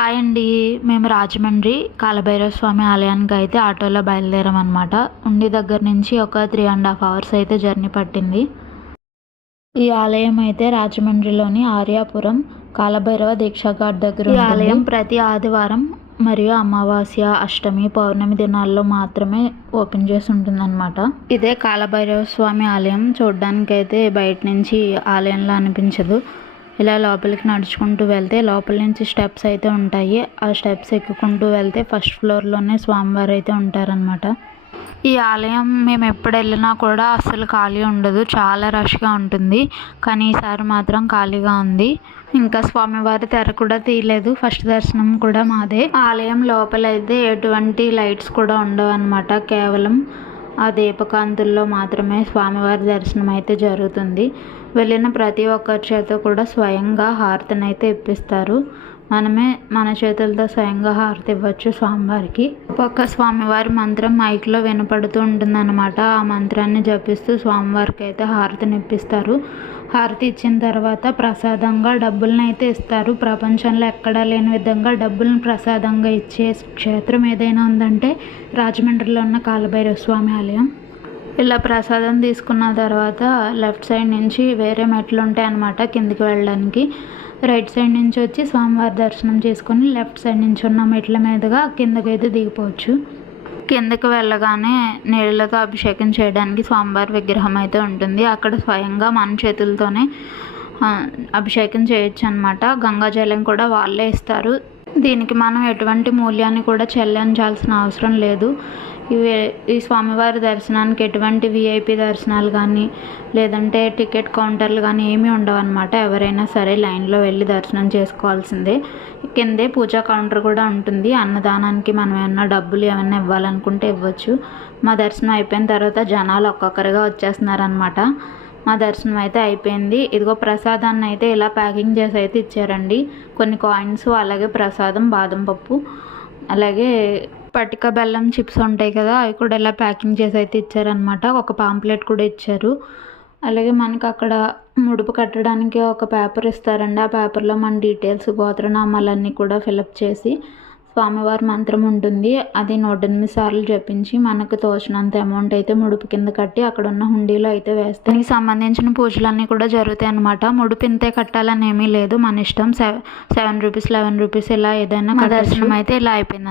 Hi అండి. మేము రాజమండ్రి కాలభైరవ స్వామి ఆలయానికి అయితే ఆటోలో బయలుదేరామన్నమాట ఉండి దగ్గర నుంచి ఒక త్రీ అండ్ హాఫ్ అవర్స్ అయితే జర్నీ పట్టింది. ఈ ఆలయం అయితే రాజమండ్రిలోని ఆర్యాపురం కాలభైరవ దీక్షా ఘాట్ దగ్గర ఈ ఆలయం ప్రతి ఆదివారం మరియు అమావాస్య అష్టమి పౌర్ణమి దినాల్లో మాత్రమే ఓపెన్ చేసి ఉంటుందన్నమాట. ఇదే కాలభైరవ స్వామి ఆలయం చూడడానికి అయితే బయట నుంచి ఆలయంలో అనిపించదు. ఇలా లోపలికి నడుచుకుంటూ వెళ్తే లోపల నుంచి స్టెప్స్ అయితే ఉంటాయి. ఆ స్టెప్స్ ఎక్కుకుంటూ వెళ్తే ఫస్ట్ ఫ్లోర్లోనే స్వామివారు అయితే ఉంటారనమాట ఈ ఆలయం మేము ఎప్పుడు వెళ్ళినా కూడా అస్సలు ఖాళీ ఉండదు. చాలా రష్గా ఉంటుంది. కానీ ఈసారి మాత్రం ఖాళీగా ఉంది. ఇంకా స్వామివారి తెర కూడా తీయలేదు. ఫస్ట్ దర్శనం కూడా మాదే. ఆలయం లోపల అయితే ఎటువంటి లైట్స్ కూడా ఉండవు అనమాట కేవలం ఆ దీపకాంతుల్లో మాత్రమే స్వామివారి దర్శనం అయితే జరుగుతుంది. వెళ్ళిన ప్రతి ఒక్కరి చేత కూడా స్వయంగా హారతిని అయితే ఇప్పిస్తారు. మనమే మన చేతులతో స్వయంగా హారతి ఇవ్వచ్చు స్వామివారికి. ఒక్కొక్క స్వామివారి మంత్రం మైక్లో వినపడుతూ ఉంటుందన్నమాట. ఆ మంత్రాన్ని జపిస్తూ స్వామివారికి అయితే హారతిని ఇప్పిస్తారు హారతి ఇచ్చిన తర్వాత ప్రసాదంగా డబ్బులను అయితే ఇస్తారు. ప్రపంచంలో ఎక్కడా లేని విధంగా డబ్బులను ప్రసాదంగా ఇచ్చే క్షేత్రం ఏదైనా ఉందంటే రాజమండ్రిలో ఉన్న కాలభైరవ స్వామి ఆలయం. ఇలా ప్రసాదం తీసుకున్న తర్వాత లెఫ్ట్ సైడ్ నుంచి వేరే మెట్లు ఉంటాయి అన్నమాట కిందికి వెళ్ళడానికి. రైట్ సైడ్ నుంచి వచ్చి స్వామివారి దర్శనం చేసుకొని లెఫ్ట్ సైడ్ నుంచి ఉన్న మెట్ల మీదుగా కిందకైతే దిగిపోవచ్చు. కిందకి వెళ్ళగానే నీళ్ళతో అభిషేకం చేయడానికి స్వామివారి విగ్రహం అయితే ఉంటుంది. అక్కడ స్వయంగా మన చేతులతోనే అభిషేకం చేయొచ్చు అనమాట గంగాజలం కూడా వాళ్ళే ఇస్తారు. దీనికి మనం ఎటువంటి మూల్యాన్ని కూడా చెల్లించాల్సిన అవసరం లేదు. ఇవి ఈ స్వామివారి దర్శనానికి ఎటువంటి విఐపి దర్శనాలు కానీ లేదంటే టికెట్ కౌంటర్లు కానీ ఏమీ ఉండవన్నమాట. ఎవరైనా సరే లైన్లో వెళ్ళి దర్శనం చేసుకోవాల్సిందే. కిందే పూజా కౌంటర్ కూడా ఉంటుంది. అన్నదానానికి మనం ఏమన్నా డబ్బులు ఏమైనా ఇవ్వాలనుకుంటే ఇవ్వచ్చు. మా దర్శనం అయిపోయిన తర్వాత జనాలు ఒక్కొక్కరిగా వచ్చేస్తున్నారనమాట మా దర్శనం అయితే అయిపోయింది. ఇదిగో ప్రసాదాన్ని అయితే ఇలా ప్యాకింగ్ చేసి అయితే ఇచ్చారండి. కొన్ని కాయిన్స్ అలాగే ప్రసాదం బాదం పప్పు అలాగే పటిక బెల్లం చిప్స్ ఉంటాయి కదా అవి కూడా ఇలా ప్యాకింగ్ చేసి అయితే ఇచ్చారనమాట ఒక పాంప్లెట్ కూడా ఇచ్చారు. అలాగే మనకు అక్కడ ముడుపు కట్టడానికి ఒక పేపర్ ఇస్తారండి. ఆ పేపర్లో మన డీటెయిల్స్ గోత్రనామాలన్నీ కూడా ఫిలప్ చేసి స్వామివారి మంత్రం ఉంటుంది. అది నూట ఎనిమిది సార్లు జపించి మనకు తోచినంత అమౌంట్ అయితే ముడుపు కింద కట్టి అక్కడ ఉన్న హుండీలో అయితే వేస్తే దీనికి సంబంధించిన పూజలన్నీ కూడా జరుగుతాయి అనమాట ముడుపు ఇంతే కట్టాలని ఏమీ లేదు. మన ఇష్టం సెవెన్ రూపీస్ లెవెన్ రూపీస్ ఇలా ఏదైనా దర్శనం అయితే ఇలా అయిపోయింది